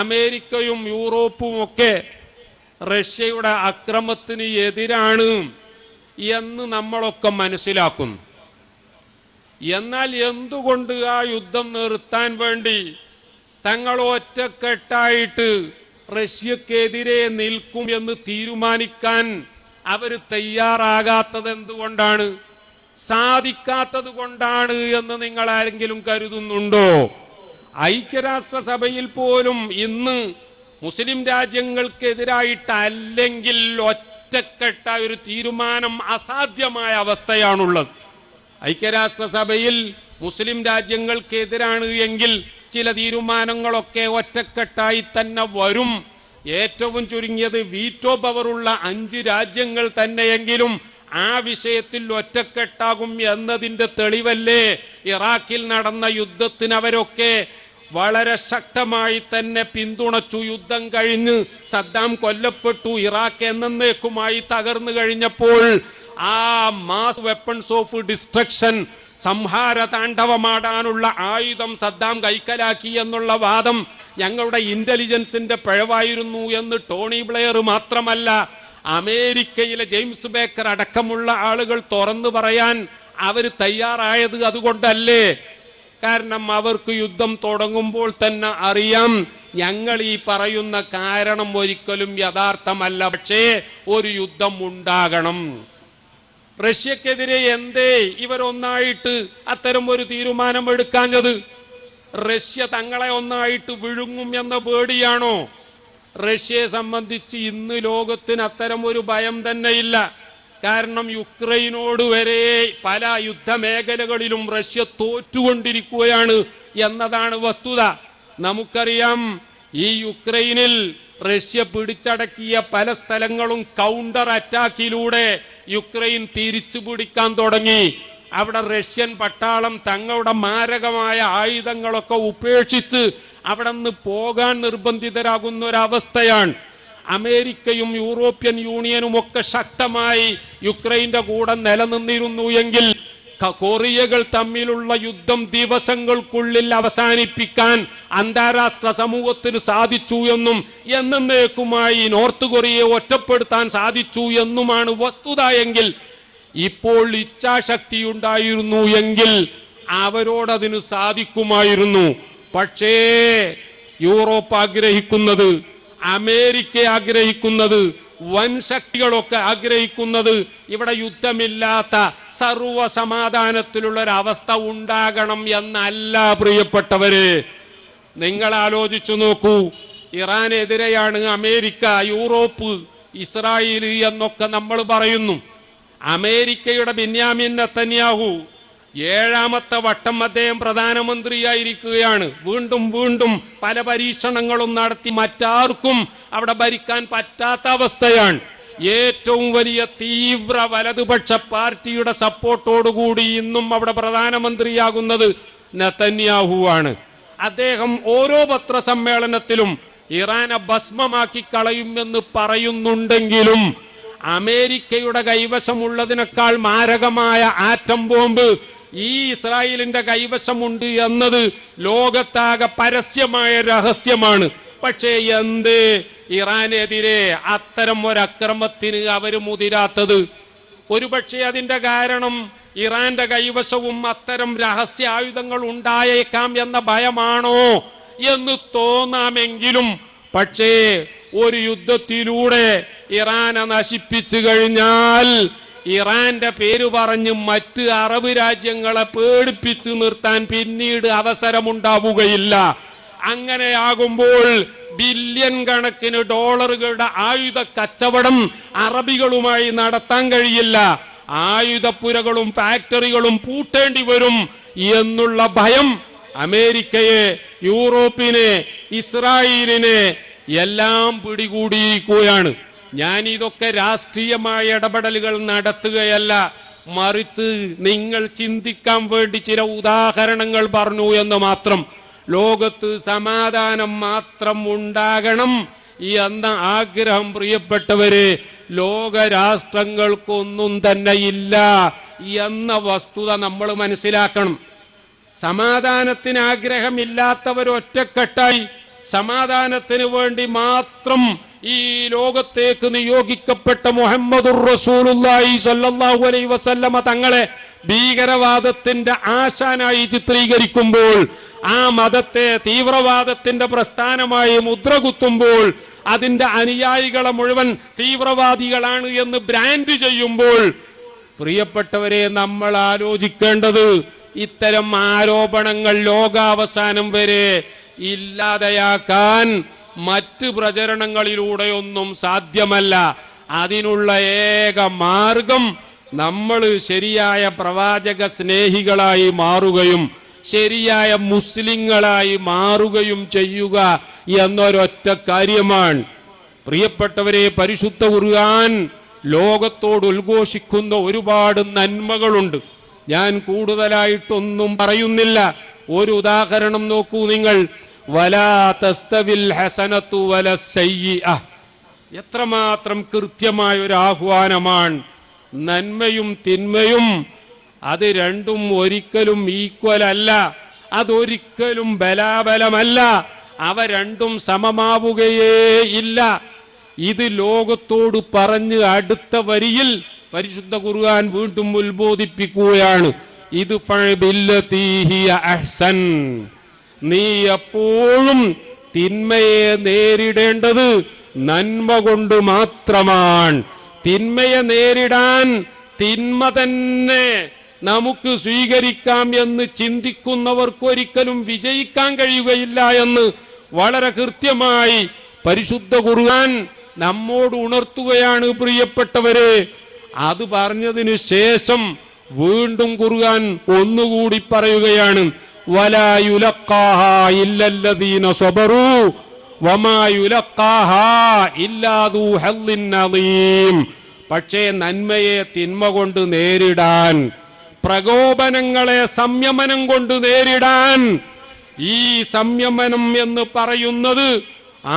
അമേരിക്കയും യൂറോപ്പും ഒക്കെ റഷ്യയുടെ അക്രമത്തിന് എതിരാണ് എന്ന് നമ്മളൊക്കെ മനസ്സിലാക്കുന്നു. എന്നാൽ എന്തുകൊണ്ട് ആ യുദ്ധം നിർത്താൻ വേണ്ടി തങ്ങൾ ഒറ്റക്കെട്ടായിട്ട് റഷ്യക്കെതിരെ നിൽക്കും എന്ന് തീരുമാനിക്കാൻ അവർ തയ്യാറാകാത്തത് എന്തുകൊണ്ടാണ്? സാധിക്കാത്തത് കൊണ്ടാണ് എന്ന് നിങ്ങൾ ആരെങ്കിലും കരുതുന്നുണ്ടോ? ഐക്യരാഷ്ട്രസഭയിൽ പോലും ഇന്ന് മുസ്ലിം രാജ്യങ്ങൾക്കെതിരായിട്ട് അല്ലെങ്കിൽ ഒറ്റക്കെട്ട ഒരു തീരുമാനം അസാധ്യമായ അവസ്ഥയാണുള്ളത്. ഐക്യരാഷ്ട്രസഭയിൽ മുസ്ലിം രാജ്യങ്ങൾക്കെതിരാണ് എങ്കിൽ ചില തീരുമാനങ്ങളൊക്കെ ഒറ്റക്കെട്ടായി തന്നെ വരും. ഏറ്റവും ചുരുങ്ങിയത് വീറ്റോ പവറുള്ള 5 രാജ്യങ്ങൾ തന്നെയെങ്കിലും ആ വിഷയത്തിൽ ഒറ്റക്കെട്ടാകും എന്നതിന്റെ തെളിവല്ലേ ഇറാഖിൽ നടന്ന യുദ്ധത്തിന് അവരൊക്കെ വളരെ ശക്തമായി തന്നെ പിന്തുണച്ചു. യുദ്ധം കഴിഞ്ഞ് സദ്ദാം കൊല്ലപ്പെട്ടു, ഇറാഖ് എന്നേക്കുമായി തകർന്നു കഴിഞ്ഞപ്പോൾ ആ മാസ് വെപ്പൺസ് ഓഫ് ഡിസ്ട്രക്ഷൻ, സംഹാര താണ്ഡവമാടാനുള്ള ആയുധം സദ്ദാം കൈക്കലാക്കി എന്നുള്ള വാദം ഞങ്ങളുടെ ഇന്റലിജൻസിന്റെ പിഴവായിരുന്നു എന്ന് ടോണി ബ്ലെയർ മാത്രമല്ല അമേരിക്കയിലെ ജെയിംസ് ബേക്കർ അടക്കമുള്ള ആളുകൾ തുറന്നു പറയാൻ അവർ തയ്യാറായത് അതുകൊണ്ടല്ലേ? കാരണം അവർക്ക് യുദ്ധം തുടങ്ങുമ്പോൾ തന്നെ അറിയാം ഞങ്ങൾ ഈ പറയുന്ന കാരണം ഒരിക്കലും യഥാർത്ഥമല്ല, പക്ഷേ ഒരു യുദ്ധം ഉണ്ടാകണം. റഷ്യക്കെതിരെ എന്തേ ഇവരൊന്നായിട്ട് അത്തരം ഒരു തീരുമാനം എടുക്കാഞ്ഞത്? റഷ്യ തങ്ങളെ ഒന്നായിട്ട് വിഴുങ്ങും എന്ന പേടിയാണോ? റഷ്യയെ സംബന്ധിച്ച് ഇന്ന് ലോകത്തിന് അത്തരം ഒരു ഭയം തന്നെയില്ല. കാരണം യുക്രൈനോട് വരെ പല യുദ്ധമേഖലകളിലും റഷ്യ തോറ്റുകൊണ്ടിരിക്കുകയാണ് എന്നതാണ് വസ്തുത. നമുക്കറിയാം ഈ യുക്രൈനിൽ റഷ്യ പിടിച്ചടക്കിയ പല സ്ഥലങ്ങളും കൗണ്ടർ അറ്റാക്കിലൂടെ യുക്രൈൻ തിരിച്ചു പിടിക്കാൻ തുടങ്ങി. അവിടെ റഷ്യൻ പട്ടാളം തങ്ങളുടെ മാരകമായ ആയുധങ്ങളൊക്കെ ഉപേക്ഷിച്ച് അവിടെ നിന്ന് പോകാൻ നിർബന്ധിതരാകുന്ന ഒരവസ്ഥയാണ്. അമേരിക്കയും യൂറോപ്യൻ യൂണിയനും ഒക്കെ ശക്തമായി യുക്രൈന്റെ കൂടെ നിലനിന്നിരുന്നു എങ്കിൽ കൊറിയകൾ തമ്മിലുള്ള യുദ്ധം ദിവസങ്ങൾക്കുള്ളിൽ അവസാനിപ്പിക്കാൻ അന്താരാഷ്ട്ര സമൂഹത്തിന് സാധിച്ചു എന്നും എന്നേക്കുമായി നോർത്ത് കൊറിയയെ ഒറ്റപ്പെടുത്താൻ സാധിച്ചു എന്നുമാണ് വസ്തുത എങ്കിൽ, ഇപ്പോൾ ഇച്ഛാശക്തി ഉണ്ടായിരുന്നു എങ്കിൽ അവരോടതിന് സാധിക്കുമായിരുന്നു. പക്ഷേ യൂറോപ്പ് ആഗ്രഹിക്കുന്നത്, അമേരിക്ക ആഗ്രഹിക്കുന്നത്, വൻ ശക്തികളൊക്കെ ആഗ്രഹിക്കുന്നത് ഇവിടെ യുദ്ധമില്ലാത്ത സർവ്വസമാധാനത്തിലുള്ള ഒരവസ്ഥ ഉണ്ടാകണം എന്നല്ല പ്രിയപ്പെട്ടവരെ. നിങ്ങൾ ആലോചിച്ചു നോക്കൂ, ഇറാനെതിരെയാണ് അമേരിക്ക, യൂറോപ്പ്, ഇസ്രായേൽ എന്നൊക്കെ നമ്മൾ പറയുന്നു. അമേരിക്കയുടെ ബെന്യാമിൻ നെതന്യാഹു 7ാമത്തെ വട്ടം അദ്ദേഹം പ്രധാനമന്ത്രിയായിരിക്കുകയാണ്. വീണ്ടും വീണ്ടും പല പരീക്ഷണങ്ങളും നടത്തി മറ്റാർക്കും അവിടെ ഭരിക്കാൻ പറ്റാത്ത അവസ്ഥയാണ്. ഏറ്റവും വലിയ തീവ്ര വലതുപക്ഷ പാർട്ടിയുടെ സപ്പോർട്ടോടുകൂടി ഇന്നും അവിടെ പ്രധാനമന്ത്രിയാകുന്നത് നെതന്യാഹുവാണ്. അദ്ദേഹം ഓരോ പത്രസമ്മേളനത്തിലും ഇറാനെ ഭസ്മമാക്കി കളയുമെന്ന് പറയുന്നുണ്ടെങ്കിലും അമേരിക്കയുടെ കൈവശമുള്ളതിനേക്കാൾ മാരകമായ ആറ്റം ബോംബ് ഈ ഇസ്രായേലിന്റെ കൈവശമുണ്ട് എന്നത് ലോകത്താകെ പരസ്യമായ രഹസ്യമാണ്. പക്ഷേ എന്ത് ഇറാനെതിരെ അത്തരം ഒരക്രമത്തിന് അവർ മുതിരാത്തത്? ഒരുപക്ഷെ അതിന്റെ കാരണം ഇറാന്റെ കൈവശവും അത്തരം രഹസ്യ ആയുധങ്ങൾ ഉണ്ടായേക്കാം എന്ന ഭയമാണോ എന്ന് തോന്നാമെങ്കിലും, പക്ഷേ ഒരു യുദ്ധത്തിലൂടെ ഇറാനെ നശിപ്പിച്ചു കഴിഞ്ഞാൽ ഇറാന്റെ പേര് പറഞ്ഞ് മറ്റ് അറബ് രാജ്യങ്ങളെ പേടിപ്പിച്ചു നിർത്താൻ പിന്നീട് അവസരമുണ്ടാവുകയില്ല. അങ്ങനെയാകുമ്പോൾ ബില്യൺ കണക്കിന് ഡോളറുകളുടെ ആയുധ കച്ചവടം അറബികളുമായി നടത്താൻ കഴിയില്ല. ആയുധപ്പുരകളും ഫാക്ടറികളും പൂട്ടേണ്ടി വരും എന്നുള്ള ഭയം അമേരിക്കയെ, യൂറോപ്പിനെ, ഇസ്രായേലിനെ എല്ലാം പിടികൂടിയിരിക്കുകയാണ്. ഞാൻ ഇതൊക്കെ രാഷ്ട്രീയമായ ഇടപെടലുകൾ നടത്തുകയല്ല, മറിച്ച് നിങ്ങൾ ചിന്തിക്കാൻ വേണ്ടി ചില ഉദാഹരണങ്ങൾ പറഞ്ഞു എന്ന് മാത്രം. ലോകത്ത് സമാധാനം മാത്രം ഉണ്ടാകണം എന്ന ആഗ്രഹം പ്രിയപ്പെട്ടവരെ ലോകരാഷ്ട്രങ്ങൾക്കൊന്നും തന്നെ ഇല്ല എന്ന വസ്തുത നമ്മൾ മനസ്സിലാക്കണം. സമാധാനത്തിന് ആഗ്രഹമില്ലാത്തവർ ഒറ്റക്കെട്ടായി സമാധാനത്തിന് വേണ്ടി മാത്രം ഈ ലോകത്തേക്ക് നിയോഗിക്കപ്പെട്ട മുഹമ്മദുർ റസൂലുള്ളാഹി സ്വല്ലല്ലാഹു അലൈഹി വസല്ലമ തങ്ങളെ ഭീകരവാദത്തിന്റെ ആശാനായി ചിത്രീകരിക്കുമ്പോൾ, ആ മതത്തെ തീവ്രവാദത്തിന്റെ പ്രസ്ഥാനമായി മുദ്രകുത്തുമ്പോൾ, അതിന്റെ അനുയായികളെ മുഴുവൻ തീവ്രവാദികളാണ് എന്ന് ബ്രാൻഡ് ചെയ്യുമ്പോൾ, പ്രിയപ്പെട്ടവരെ, നമ്മൾ ആലോചിക്കേണ്ടത് ഇത്തരം ആരോപണങ്ങൾ ലോകാവസാനം വരെ ഇല്ലാതെയാക്കാൻ മറ്റ് പ്രചരണങ്ങളിലൂടെയൊന്നും സാധ്യമല്ല. അതിനുള്ള ഏക മാർഗം നമ്മൾ ശരിയായ പ്രവാചക സ്നേഹികളായി മാറുകയും ശരിയായ മുസ്ലിങ്ങളായി മാറുകയും ചെയ്യുക എന്നൊരൊറ്റ കാര്യമാണ്. പ്രിയപ്പെട്ടവരെ, പരിശുദ്ധ ഖുർആൻ ലോകത്തോട് ഉദ്ഘോഷിക്കുന്ന ഒരുപാട് നന്മകളുണ്ട്. ഞാൻ കൂടുതലായിട്ടൊന്നും പറയുന്നില്ല. ഒരു ഉദാഹരണം നോക്കൂ നിങ്ങൾ. വലാ തസ്തവിൽ ഹസനത്തു വലസ്സയ്യിഅ. എത്രമാത്രം കൃത്യമായ ഒരു ആഹ്വാനമാണ്. നന്മയും തിന്മയും അത് രണ്ടും ഒരിക്കലും ഈക്വൽ അല്ല, അതൊരിക്കലും ബലാബലമല്ല, അവ രണ്ടും സമമാവുകയേ ഇല്ല. ഇത് ലോകത്തോട് പറഞ്ഞ് അടുത്ത വരിയിൽ പരിശുദ്ധ ഖുർആൻ വീണ്ടും ഉത്ബോധിപ്പിക്കുകയാണ്. ഇത് ഫഅബില്ലതീ ഹിയ അഹ്സൻ. നീ എപ്പോഴും തിന്മയെ നേരിടേണ്ടത് നന്മ കൊണ്ട് മാത്രമാണ്. തിന്മയെ നേരിടാൻ തിന്മ തന്നെ നമുക്ക് സ്വീകരിക്കാം എന്ന് ചിന്തിക്കുന്നവർക്കൊരിക്കലും വിജയിക്കാൻ കഴിയുകയില്ല എന്ന് വളരെ കൃത്യമായി പരിശുദ്ധ ഖുർആൻ നമ്മോട് ഉണർത്തുകയാണ്. പ്രിയപ്പെട്ടവരെ, അത് പറഞ്ഞതിന് ശേഷം വീണ്ടും ഖുർആൻ ഒന്നുകൂടി പറയുകയാണ്. വലാ യുലഖാഹാ ഇല്ലല്ലദീന സബറൂ വമാ യുലഖാഹാ ഇല്ലാ ദൂ ഹദ്ദിൻ അദീം. പക്ഷേ നന്മയെ തിന്മ കൊണ്ട് നേരിടാൻ, പ്രകോപനങ്ങളെ സംയമനം കൊണ്ട് നേരിടാൻ, ഈ സംയമനം എന്ന് പറയുന്നത്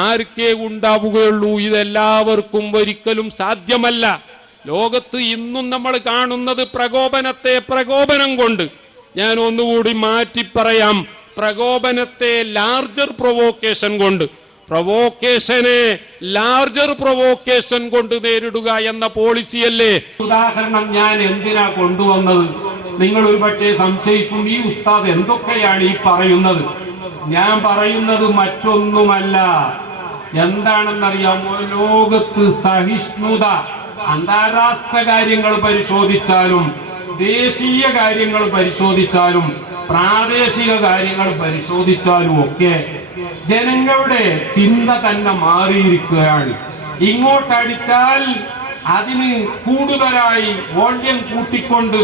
ആർക്കേ ഉണ്ടാവുകയുള്ളൂ? ഇതെല്ലാവർക്കും ഒരിക്കലും സാധ്യമല്ല. ലോകത്ത് ഇന്നും നമ്മൾ കാണുന്നത് പ്രകോപനത്തെ പ്രകോപനം കൊണ്ട്, ഞാൻ ഒന്നുകൂടി മാറ്റി പറയാം, പ്രകോപനത്തെ ലാർജർ പ്രൊവോക്കേഷൻ കൊണ്ട്, പ്രൊവോക്കേഷനെ ലാർജർ പ്രൊവോക്കേഷൻ കൊണ്ട് നേരിടുക എന്ന പോളിസിയല്ലേ. ഉദാഹരണം ഞാൻ എന്തിനാ കൊണ്ടുവന്നത്? നിങ്ങൾ ഒരുപക്ഷെ സംശയിക്കും, ഈ ഉസ്താദ് എന്തൊക്കെയാണ് ഈ പറയുന്നത്? ഞാൻ പറയുന്നത് മറ്റൊന്നുമല്ല. എന്താണെന്നറിയാമോ? ലോകത്ത് സഹിഷ്ണുത, അന്താരാഷ്ട്ര കാര്യങ്ങൾ പരിശോധിച്ചാലും ദേശീയ കാര്യങ്ങൾ പരിശോധിച്ചാലും പ്രാദേശിക കാര്യങ്ങൾ പരിശോധിച്ചാലും ഒക്കെ ജനങ്ങളുടെ ചിന്ത തന്നെ മാറിയിരിക്കുകയാണ്. ഇങ്ങോട്ടടിച്ചാൽ അതിന് കൂടുതലായി വോള്യം കൂട്ടിക്കൊണ്ട്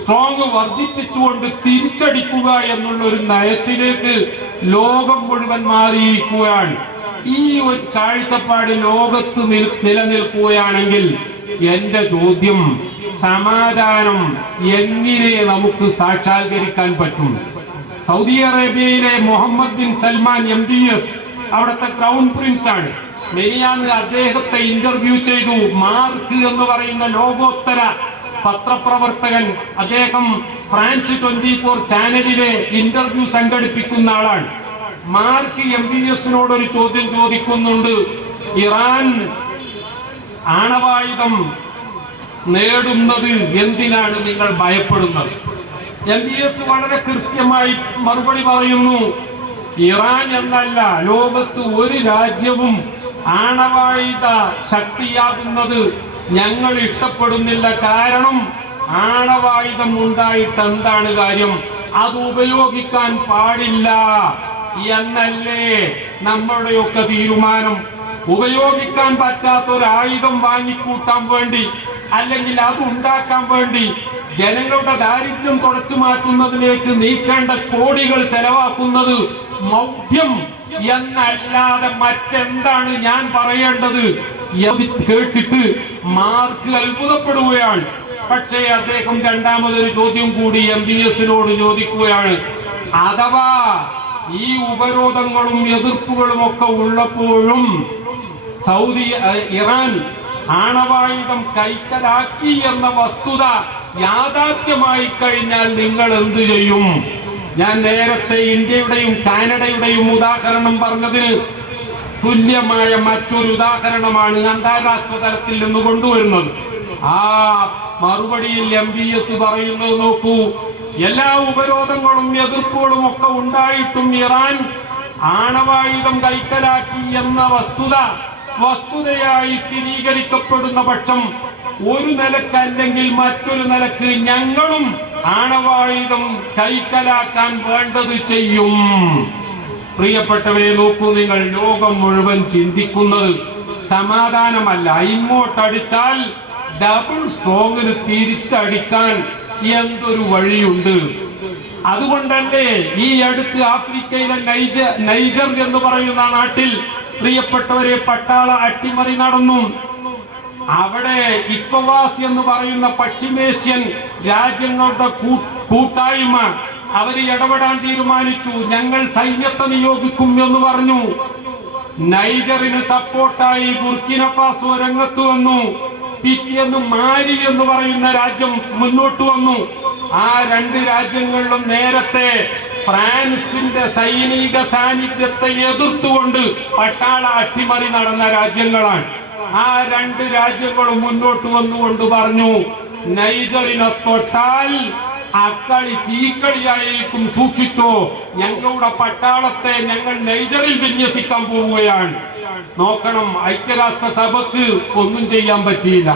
സ്ട്രോങ് വർദ്ധിപ്പിച്ചുകൊണ്ട് തിരിച്ചടിക്കുക എന്നുള്ള ഒരു നയത്തിലേക്ക് ലോകം മുഴുവൻ മാറിയിരിക്കുകയാണ്. ഈ ഒരു കാഴ്ചപ്പാട് ലോകത്ത് നിലനിൽക്കുകയാണെങ്കിൽ എന്റെ ചോദ്യം, സമാധാനം എങ്ങനെ നമുക്ക് സാക്ഷാത്കരിക്കാൻ പറ്റും? സൗദി അറേബ്യയിലെ മുഹമ്മദ് ബിൻ സൽമാൻ MBS അവിടുത്തെ ക്രൗൺ പ്രിൻസ് ആണ്. മെനിയാന്ന് അദ്ദേഹത്തെ ഇന്റർവ്യൂ ചെയ്തു. മാർക്ക് എന്ന് പറയുന്ന ലോകോത്തര പത്രപ്രവർത്തകൻ, അദ്ദേഹം ഫ്രാൻസ് 24 ചാനലിലെ ഇന്റർവ്യൂ സംഘടിപ്പിക്കുന്ന ആളാണ്. മാർക്ക് MBS-നോട് ഒരു ചോദ്യം ചോദിക്കുന്നുണ്ട്. ഇറാൻ ആണവായുധം നേടുന്നത് എന്തിനാണ് നിങ്ങൾ ഭയപ്പെടുന്നത്? MBS വളരെ കൃത്യമായി മറുപടി പറയുന്നു. ഇറാൻ എന്നല്ല, ലോകത്ത് ഒരു രാജ്യവും ആണവായുധ ശക്തിയാകുന്നത് ഞങ്ങൾ ഇഷ്ടപ്പെടുന്നില്ല. കാരണം ആണവായുധം ഉണ്ടായിട്ട് എന്താണ് കാര്യം? അത് ഉപയോഗിക്കാൻ പാടില്ല എന്നല്ലേ നമ്മുടെയൊക്കെ തീരുമാനം. ഉപയോഗിക്കാൻ പറ്റാത്ത ഒരു ആയുധം വാങ്ങിക്കൂട്ടാൻ വേണ്ടി, അല്ലെങ്കിൽ അത് ഉണ്ടാക്കാൻ വേണ്ടി ജനങ്ങളുടെ ദാരിദ്ര്യം തുടച്ചു മാറ്റുന്നതിലേക്ക് നീക്കേണ്ട കോടികൾ ചെലവാക്കുന്നത് മൗഢ്യം എന്നല്ലാതെ മറ്റെന്താണ് ഞാൻ പറയേണ്ടത്? കേട്ടിട്ട് മാർക്ക് അത്ഭുതപ്പെടുകയാണ്. പക്ഷേ അദ്ദേഹം രണ്ടാമതൊരു ചോദ്യം കൂടി MBS-നോട് ചോദിക്കുകയാണ്. അഥവാ ഈ ഉപരോധങ്ങളും എതിർപ്പുകളും ഒക്കെ ഉള്ളപ്പോഴും ഇറാൻ ആണവായുധം കൈക്കലാക്കി എന്ന വസ്തുത യാഥാർത്ഥ്യമായി കഴിഞ്ഞാൽ നിങ്ങൾ എന്തു ചെയ്യും? ഞാൻ നേരത്തെ ഇന്ത്യയുടെയും കാനഡയുടെയും ഉദാഹരണം പറഞ്ഞതിന് തുല്യമായ മറ്റൊരു ഉദാഹരണമാണ് അന്താരാഷ്ട്ര തലത്തിൽ നിന്ന് കൊണ്ടുവരുന്നത്. ആ മറുപടിയിൽ MBS പറയുന്നത് നോക്കൂ. എല്ലാ ഉപരോധങ്ങളും എതിർപ്പുകളും ഒക്കെ ഉണ്ടായിട്ടും ഇറാൻ ആണവായുധം കൈക്കലാക്കി എന്ന വസ്തുതയായി സ്ഥിരീകരിക്കപ്പെടുന്ന പക്ഷം ഒരു നിലക്കല്ലെങ്കിൽ മറ്റൊരു നിലക്ക് ഞങ്ങളും ആണവായുധം കൈക്കലാക്കാൻ വേണ്ടത് ചെയ്യും. പ്രിയപ്പെട്ടവരെ നോക്കൂ, നിങ്ങൾ ലോകം മുഴുവൻ ചിന്തിക്കുന്നത് സമാധാനമല്ല, ഇങ്ങോട്ടടിച്ചാൽ ഡബിൾ സ്ട്രോങ്ങിന് തിരിച്ചടിക്കാൻ എന്തൊരു വഴിയുണ്ട്. അതുകൊണ്ടല്ലേ ഈ അടുത്ത് ആഫ്രിക്കയിലെ നൈജർ എന്ന് പറയുന്ന നാട്ടിൽ പ്രിയപ്പെട്ടവരെ പട്ടാള അട്ടിമറി നടന്നു. അവിടെ ഇക്കോവാസ് എന്ന് പറയുന്ന പശ്ചിമേഷ്യൻ രാജ്യങ്ങളുടെ കൂട്ടായ്മ അവര് ഇടപെടാൻ തീരുമാനിച്ചു. ഞങ്ങൾ സൈന്യത്തെ നിയോഗിക്കും എന്ന് പറഞ്ഞു. നൈജറിന് സപ്പോർട്ടായി ബുർക്കിന ഫാസോ രംഗത്ത് വന്നു. പിറ്റേന്ന് മാലി എന്ന് പറയുന്ന രാജ്യം മുന്നോട്ട് വന്നു. ആ രണ്ട് രാജ്യങ്ങളിലും നേരത്തെ ഫ്രാൻസിന്റെ സൈനിക സാന്നിധ്യത്തെ എതിർത്തുകൊണ്ട് പട്ടാള അട്ടിമറി നടന്ന രാജ്യങ്ങളാണ്. ആ രണ്ട് രാജ്യങ്ങളും മുന്നോട്ട് വന്നുകൊണ്ട് പറഞ്ഞു, നൈജറിനെ തൊട്ടാൽ അക്കളി തീക്കളിയായിരിക്കും, സൂക്ഷിച്ചോ, ഞങ്ങളുടെ പട്ടാളത്തെ ഞങ്ങൾ നൈജറിൽ വിന്യസിക്കാൻ പോവുകയാണ്. നോക്കണം, ഐക്യരാഷ്ട്ര സഭക്ക് ഒന്നും ചെയ്യാൻ പറ്റിയില്ല,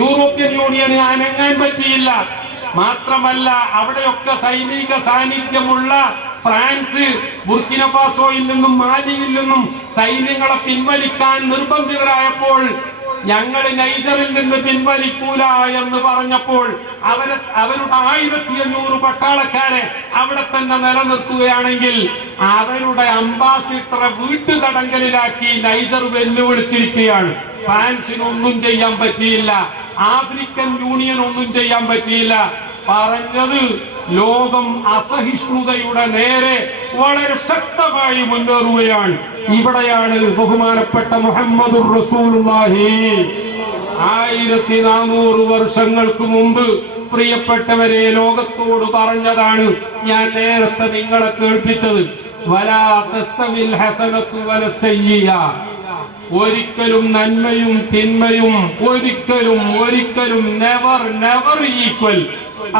യൂറോപ്യൻ യൂണിയന് അനങ്ങാൻ പറ്റിയില്ല. മാത്രമല്ല അവിടെയൊക്കെ സൈനിക സാന്നിധ്യമുള്ള ഫ്രാൻസ് ബുർക്കിന ഫാസോയിൽ നിന്നും മാലിയിൽ നിന്നും സൈന്യങ്ങളെ പിൻവലിക്കാൻ നിർബന്ധിതരായപ്പോൾ ഞങ്ങൾ നൈജറിൽ നിന്ന് പിൻവലിക്കൂല എന്ന് പറഞ്ഞപ്പോൾ അവരുടെ 1500 പട്ടാളക്കാരെ അവിടെ തന്നെ നിലനിർത്തുകയാണെങ്കിൽ അവരുടെ അംബാസിഡറെ വീട്ടുതടങ്കലിലാക്കി നൈജർ വെല്ലുവിളിച്ചിരിക്കുകയാണ്. ഫ്രാൻസിനൊന്നും ചെയ്യാൻ പറ്റിയില്ല, ആഫ്രിക്കൻ യൂണിയൻ ഒന്നും ചെയ്യാൻ പറ്റിയില്ല. പറഞ്ഞത് ലോകം അസഹിഷ്ണുതയുടെ നേരെ വളരെ ശക്തമായി മുന്നേറുകയാണ്. ഇവിടെയാണ് ബഹുമാനപ്പെട്ട മുഹമ്മദുർ റസൂലുള്ളാഹി 1400 വർഷങ്ങൾക്ക് മുമ്പ് പ്രിയപ്പെട്ടവരെ ലോകത്തോട് പറഞ്ഞതാണ്. ഞാൻ നേരത്തെ നിങ്ങളെ കേൾപ്പിച്ചത്, വലാ തസ്തവിൽ ഹസനത്തു വലസയ്യിയ, ഒരിക്കലും നന്മയും തിന്മയും ഒരിക്കലും നെവർ ഈക്വൽ,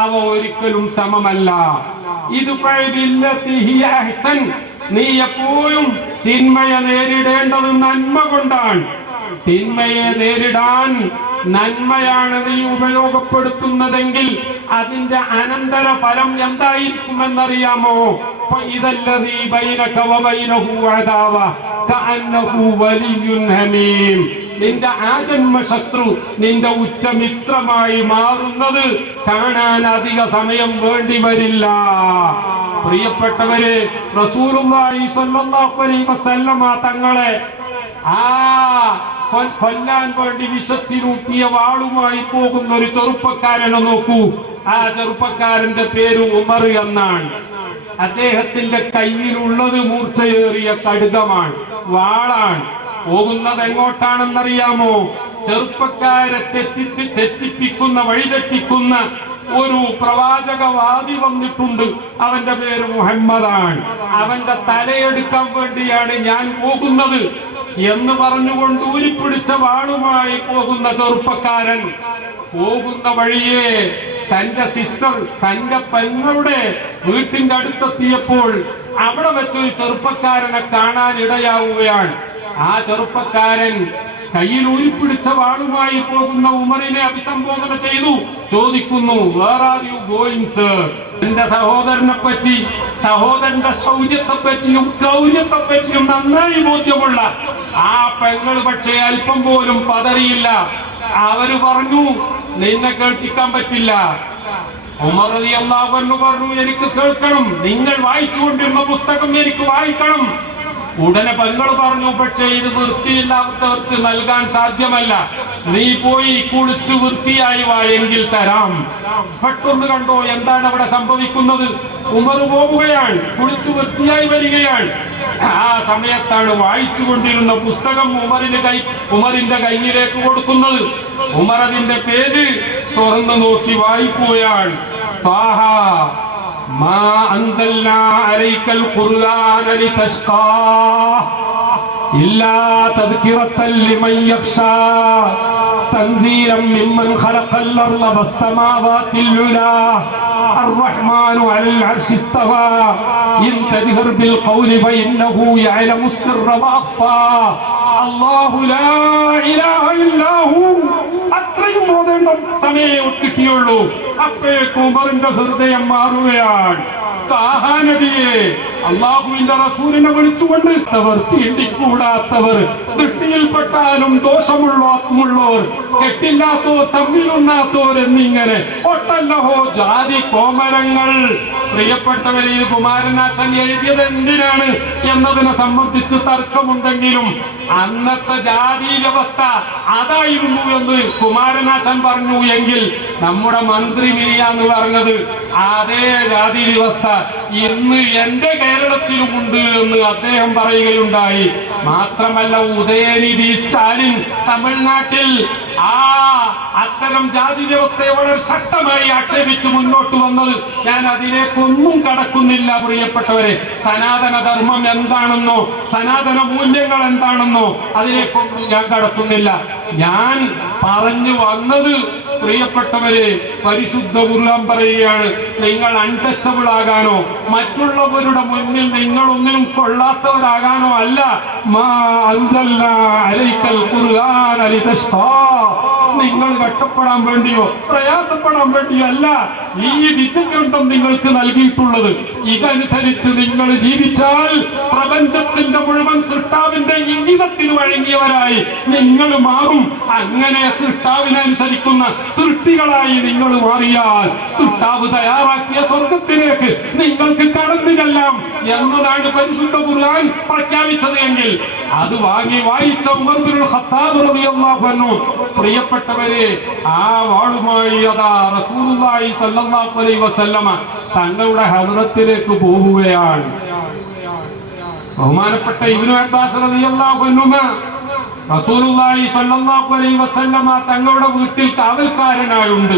അവ ഒരിക്കലും സമമല്ല. ഇത് നീ എപ്പോഴും തിന്മയെ നേരിടേണ്ടത് നന്മ കൊണ്ടാണ്. തിന്മയെ നേരിടാൻ നന്മയാണ് നീ ഉപയോഗപ്പെടുത്തുന്നതെങ്കിൽ അതിന്റെ അനന്തര ഫലം എന്തായിരിക്കുമെന്നറിയാമോ? ഫഇദല്ലദീ ബൈനക വബൈനഹു അദാവ കഅന്നഹു വലിയ്യുൻ ഹമീം. നിന്റെ ആജന്മ ശത്രു നിന്റെ ഉറ്റമിത്രമായി മാറുന്നത് കാണാൻ അധിക സമയം വേണ്ടി വരില്ല. പ്രിയപ്പെട്ടവരെ, റസൂലുള്ളാഹി സ്വല്ലല്ലാഹു അലൈഹി വസല്ലമ തങ്ങളെ കൊല്ലാൻ വേണ്ടി വിഷത്തിലൂട്ടിയ വാളുമായി പോകുന്ന ഒരു ചെറുപ്പക്കാരനെ നോക്കൂ. ആ ചെറുപ്പക്കാരന്റെ പേര് ഉമർ എന്നാണ്. അദ്ദേഹത്തിന്റെ കയ്യിലുള്ളത് മൂർച്ചയേറിയ കടുകമാണ്, വാളാണ്. പോകുന്നത് എങ്ങോട്ടാണെന്നറിയാമോ? ചെറുപ്പക്കാരെ തെറ്റിപ്പിക്കുന്ന വഴിതെറ്റിക്കുന്ന ഒരു പ്രവാചകവാദി വന്നിട്ടുണ്ട്. അവന്റെ പേര് മുഹമ്മദാണ്. അവന്റെ തലയെടുക്കാൻ വേണ്ടിയാണ് ഞാൻ പോകുന്നത് എന്ന് പറഞ്ഞുകൊണ്ട് ഊരിപ്പിടിച്ച വാളുമായി പോകുന്ന ചെറുപ്പക്കാരൻ പോകുന്ന വഴിയെ തന്റെ സിസ്റ്റർ, തന്റെ പെങ്ങളുടെ വീട്ടിന്റെ അടുത്തെത്തിയപ്പോൾ അവിടെ വെച്ചൊരു ചെറുപ്പക്കാരനെ കാണാൻ ഇടയാവുകയാണ്. ആ ചെറുപ്പക്കാരൻ കയ്യിൽ ഊരിപ്പിടിച്ച വാളുമായി പോകുന്ന ഉമറിനെ അഭിസംബോധന ചെയ്തു. ചോദിക്കുന്നു, where are you going sir? എന്റെ സഹോദരനെ പറ്റി, സഹോദരന്റെ ശൗര്യത്തെ പറ്റിയും ഗൗര്യത്തെ പറ്റിയും നന്നായി ബോധ്യമുള്ള ആ പെങ്ങൾ പക്ഷേ അല്പം പോലും പതറിയില്ല. അവര് പറഞ്ഞു, നിന്നെ കേൾപ്പിക്കാൻ പറ്റില്ല. ഉമർ റളിയല്ലാഹു അൻഹു പറഞ്ഞു, എനിക്ക് കേൾക്കണം, നിങ്ങൾ വായിച്ചുകൊണ്ടിരുന്ന പുസ്തകം എനിക്ക് വായിക്കണം. ഉടനെ പെങ്ങൾ പറഞ്ഞു, പക്ഷേ ഇത് വൃത്തിയില്ലാത്തവർക്ക് നൽകാൻ സാധ്യമല്ല, നീ പോയി കുളിച്ചു വൃത്തിയായി വായെങ്കിൽ തരാം. പെട്ടെന്ന് കണ്ടോ എന്താണ് അവിടെ സംഭവിക്കുന്നത്? ഉമർ പോവുകയാണ്, കുളിച്ചു വൃത്തിയായി വരികയാണ്. ആ സമയത്താണ് വായിച്ചുകൊണ്ടിരുന്ന പുസ്തകം ഉമറിന്റെ കയ്യിലേക്ക് കൊടുക്കുന്നത്. ഉമർ അതിന്റെ പേജ് തുറന്നു നോക്കി വായിക്കുകയാണ്. താഹ മാ അൻസൽനാ അലൈക്കൽ ഖുർആന ലിതശ്ഖാ ഇല്ലാ തദ്കിറത്തൻ ലിമൻ യഖ്ശാ തൻസീലൻ മിമ്മൻ ഖലഖൽ അർള വസ്സമാവാതിൽ ഉലാ الرحمن على العرش استوى إن تجهر بالقول فإنه يعلم السر وأخفى الله لا إله إلا هو അത്രയും ഓതേണ്ട സമയം കിട്ടിയുള്ളൂ. അപ്പോഴേക്കും ഉമറിന്റെ ഹൃദയം മാറുകയാണ്. നബിയെ അള്ളാഹുവിന്റെ റസൂലിനെ വിളിച്ചുകൊണ്ട് തീണ്ടിക്കൂടാത്തവർ, ദൃഷ്ടിയിൽപ്പെട്ടാലും ദോഷമുള്ളവർ, കെട്ടില്ലാത്തോ തമ്മിലുണ്ണാത്തോർ എന്നിങ്ങനെ ഒട്ടല്ലഹോ ജാതി കോമരങ്ങൾ. പ്രിയപ്പെട്ടവരെ, ഇത് കുമാരനാശൻ എഴുതിയത് എന്തിനാണ് എന്നതിനെ സംബന്ധിച്ച് തർക്കമുണ്ടെങ്കിലും അന്നത്തെ ജാതി വ്യവസ്ഥ അതായിരുന്നു എന്ന് കുമാരനാശൻ പറഞ്ഞു എങ്കിൽ നമ്മുടെ മന്ത്രി മിരിയാന്ന് പറഞ്ഞത് അതേ ജാതി വ്യവസ്ഥ ഇന്ന് എന്റെ കേരളത്തിലുമുണ്ട് എന്ന് അദ്ദേഹം പറയുകയുണ്ടായി. മാത്രമല്ല, ഉദയനിധി സ്റ്റാലിൻ തമിഴ്നാട്ടിൽ അത്തരം ജാതി വ്യവസ്ഥയെ വളരെ ശക്തമായി ആക്ഷേപിച്ച് മുന്നോട്ട് വന്നത് ഞാൻ അതിലേക്കൊന്നും കടക്കുന്നില്ല. പ്രിയപ്പെട്ടവരെ, സനാതന ധർമ്മം എന്താണെന്നോ സനാതന മൂല്യങ്ങൾ എന്താണെന്നോ അതിലേക്കൊന്നും ഞാൻ കടക്കുന്നില്ല. ഞാൻ പറഞ്ഞു വന്നത്, പ്രിയപ്പെട്ടവരെ, പരിശുദ്ധ ഖുർആൻ പറയുകയാണ്, നിങ്ങൾ അൺടച്ചബിൾ ആകാനോ മറ്റുള്ളവരുടെ മുന്നിൽ നിങ്ങൾ ഒന്നിനും കൊള്ളാത്തവരാകാനോ അല്ല. മാ അൻസൽനാ അലൈക്കൽ ഖുർആന ലിതശ്ഖാ, നിങ്ങൾ കഷ്ടപ്പെടാൻ വേണ്ടിയോ പ്രയാസപ്പെടാൻ വേണ്ടിയോ അല്ല ഈ വിദ്യഗ്രന്ഥം നിങ്ങൾക്ക് നൽകിയിട്ടുള്ളത്. ഇതനുസരിച്ച് നിങ്ങൾ ജീവിച്ചാൽ പ്രപഞ്ചത്തിന്റെ മുഴുവൻ സൃഷ്ടാവിന്റെ ഇംഗിതത്തിന് വഴങ്ങിയവരായി നിങ്ങൾ മാറും. അങ്ങനെ സൃഷ്ടാവിനനുസരിക്കുന്ന സൃഷ്ടികളായി നിങ്ങൾ മാറിയാൽ സൃഷ്ടാവ് തയ്യാറാക്കിയ സ്വർഗത്തിലേക്ക് നിങ്ങൾക്ക് കടന്നു ചെല്ലാം എന്നതാണ് പരിശുദ്ധ ഖുർആൻ പ്രഖ്യാപിച്ചത് എങ്കിൽ അത് വാങ്ങി വായിച്ച ഉമർ ഇബ്നുൽ ഖത്താബ് റളിയല്ലാഹു അൻഹു, പ്രിയപ്പെട്ടവരെ, ആ വാളുമായി അതാ റസൂലുള്ളാഹി സ്വല്ലല്ലാഹു അലൈഹി വസല്ലമ തങ്ങളുടെ ഹദ്റത്തിലേക്ക് പോവുകയാണ്. ബഹുമാനപ്പെട്ട ഇബ്നു അബ്ബാസ് റളിയല്ലാഹു അൻഹുമ റസൂലുള്ളാഹി സ്വല്ലല്ലാഹു അലൈഹി വസല്ലമ തങ്ങളുടെ വീട്ടിൽ കാവൽക്കാരനായുണ്ട്.